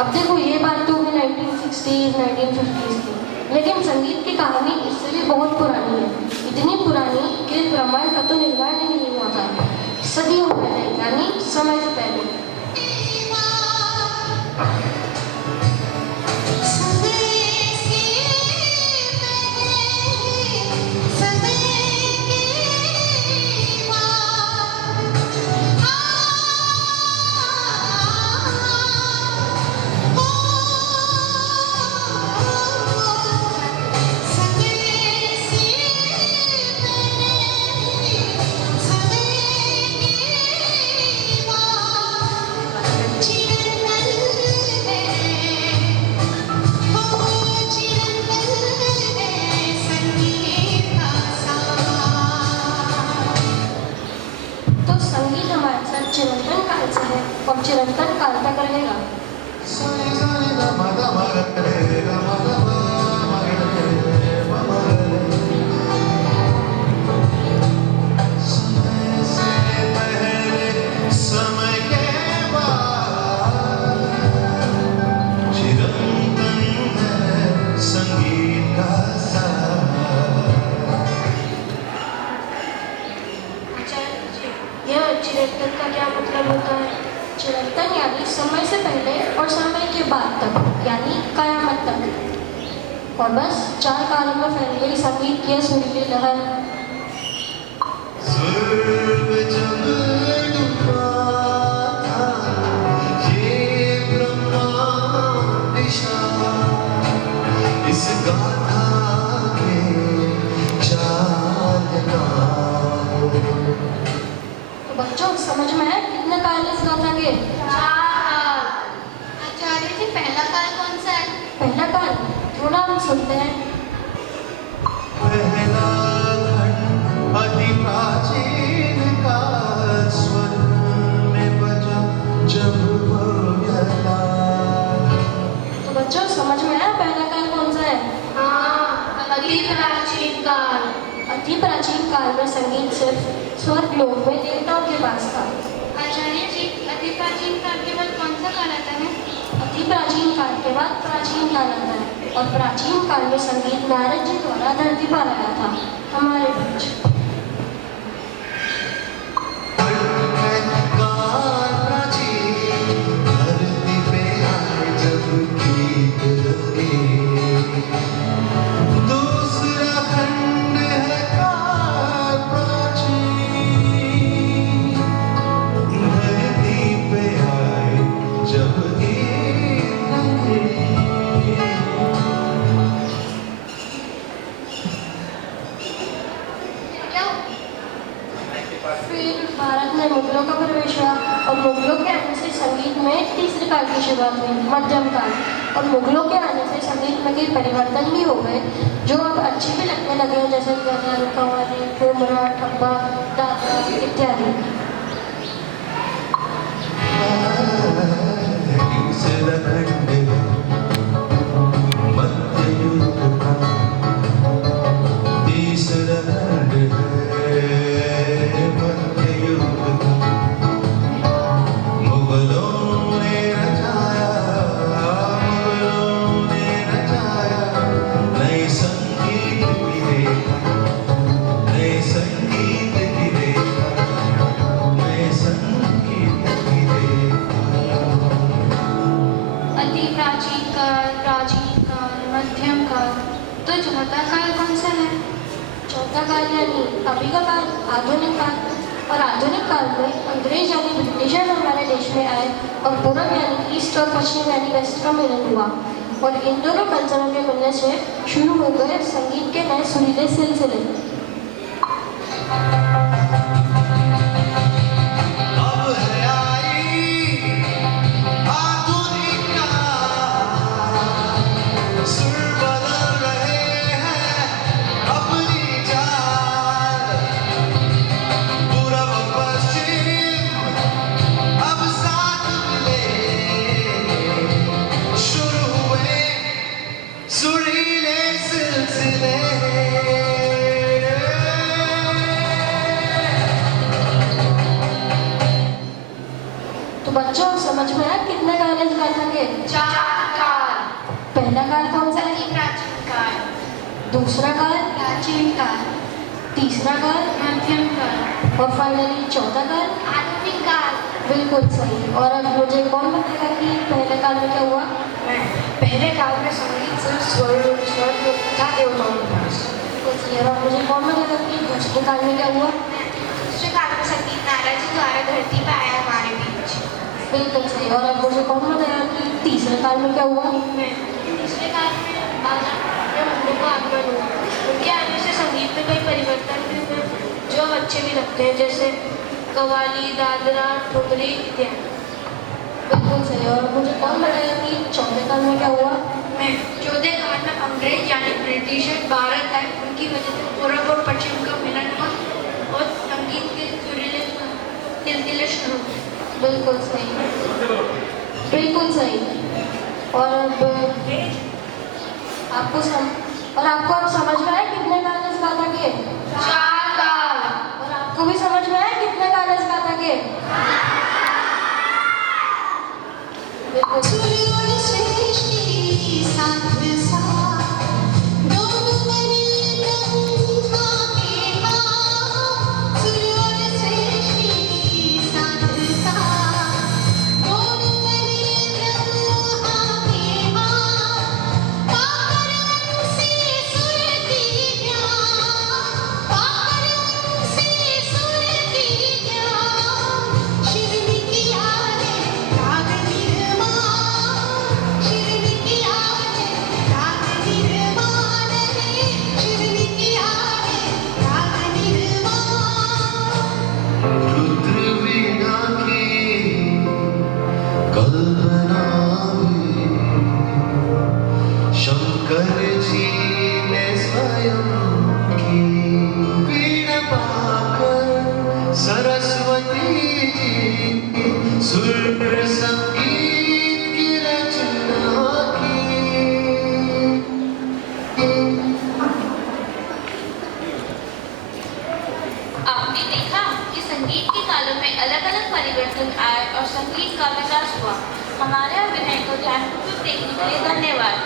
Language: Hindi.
अब देखो ये बात तो होगी 1960s 1950s की, लेकिन संगीत की कहानी इससे भी बहुत पुरानी है। इतनी पुरानी कि ब्रह्मांड का तो निर्माण ही नहीं हुआ था, सदियों पहले, यानी समय से पहले। चिरंतन काल से है और चिरंतन काल तक रहेगा। चिरंतन का क्या मतलब होता है? चिरंतन यानी समय से पहले और समय के बाद तक, यानी कयामत तक। और बस 4 कालों में फैल गई संगीत की सुरीली लहर। बच्चों समझ में है कितने काल इस गाथा के? 4। आचार्य जी पहला काल कौन सा है? पहला काल थोड़ा हम सुनते हैं। पहला खंड अति प्राचीन काल, स्वर में बजा जब भव्यता। तो बच्चों समझ में आया पहला काल कौन सा है? हाँ, अति प्राचीन काल। अति प्राचीन काल में संगीत सिर्फ स्वर्ग लोक में देवताओं के पास था। आचार्य जी अति प्राचीन काल के बाद कौन सा काल आता है? अति प्राचीन काल के बाद प्राचीन काल आता है, और प्राचीन काल में संगीत नारद जी द्वारा धरती पर आया था हमारे बीच। भारत में मुगलों का प्रवेश हुआ, और मुगलों के आने से संगीत में तीसरे काल की शुरुआत हुई, मध्यम काल। और मुगलों के आने से संगीत में कई परिवर्तन भी हो गए जो अब अच्छे भी लगने लगे हैं, जैसे गजल, कव्वाली, ठुमरा, ठप्पा, दादरा इत्यादि। चौथा काल कौन सा है? चौथा काल यानी अभी का काल, आधुनिक काल। और आधुनिक काल में अंग्रेज यानी ब्रिटिशर हमारे देश में आए, और पूर्व यानी ईस्ट और पश्चिम यानी वेस्ट का मिलन हुआ, और इन दोनों कल्चरों के मिलने से शुरू हो गए संगीत के नए सुरीले सिलसिले। तो बच्चों समझ में आया कितने काल इस गाथा के? 4 काल। पहला काल कौन सा है? अति प्राचीन काल, दूसरा काल? प्राचीन काल, तीसरा काल? मध्यम काल और फाइनली चौथा काल? आधुनिक काल। बिल्कुल सही। और अब मुझे कौन बताएगा कि पहले काल में क्या हुआ? मैं पहले काल में संगीत सिर्फ स्वर था देवताओं के पास। बिल्कुल सही। और अब मुझे कौन बताएगा कि दूसरे काल में क्या हुआ? दूसरे काल में संगीत नारद जी द्वारा धरती पर आया हमारे बीच। बिल्कुल सही। और अब मुझे कौन बताएगा कि तीसरे काल में क्या हुआ? मैं तीसरे काल में बाजा के मंदिर को आगमन हुआ। उनके आने से संगीत में कई परिवर्तन भी हुए जो अब अच्छे भी लगते हैं, जैसे कव्वाली, दादरा, ठुमरी इत्यादि। बिल्कुल सही। और मुझे कौन बताएगा कि चौथे काल में क्या हुआ? मैं चौथे काल में अंग्रेज यानी ब्रिटिशर भारत आए, उनकी वजह से पूर्व और पश्चिम का मिलन हुआ और संगीत के सुरीले सिलसिले शुरू हुए। बिल्कुल सही। बिल्कुल सही। और अब आपको अब समझ में आया कितने काल इस गाथा के? 4 काल। और आपको भी समझ में आया कितने काल इस गाथा के? बिल्कुल। रुद्र वीणा की कल्पना हुई, शंकर जी ने स्वयं की। वीणा पाकर सरस्वती जी सुर संगीत की रचना की। आपने देखा कि संगीत के कालों में अलग अलग परिवर्तन आए और संगीत का विकास हुआ। हमारे अभिनय को ध्यानपूर्वक देखने के लिए धन्यवाद।